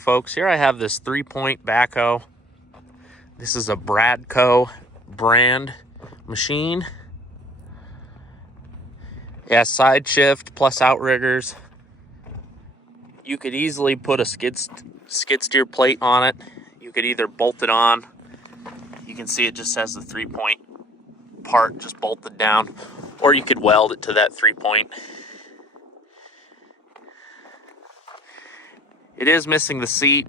Folks, here I have this 3-point backhoe. This is a Bradco brand machine. It has side shift plus outriggers. You could easily put a skid steer plate on it. You could either bolt it on. You can see it just has the 3-point part just bolted down, or you could weld it to that 3-point. It is missing the seat.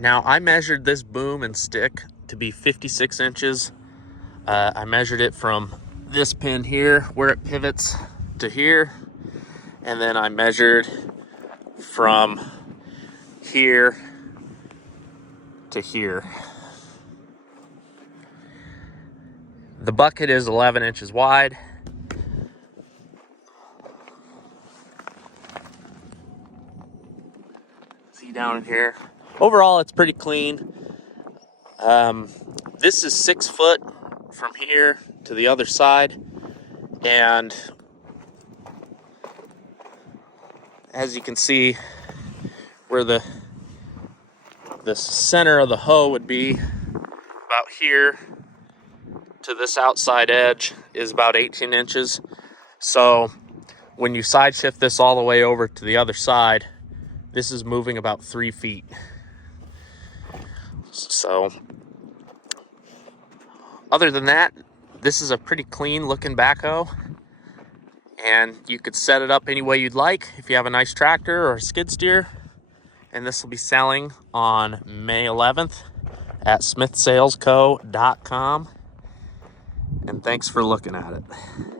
Now, I measured this boom and stick to be 56 inches. I measured it from this pin here, where it pivots, to here. And then I measured from here to here. The bucket is 11 inches wide. See down in here. Overall, it's pretty clean. This is 6 foot from here to the other side. And as you can see, where the center of the hoe would be, about here to this outside edge, is about 18 inches. So when you side shift this all the way over to the other side, this is moving about 3 feet. So other than that, this is a pretty clean looking backhoe, and you could set it up any way you'd like if you have a nice tractor or a skid steer. And this will be selling on May 11th at smithsalesco.com. And thanks for looking at it.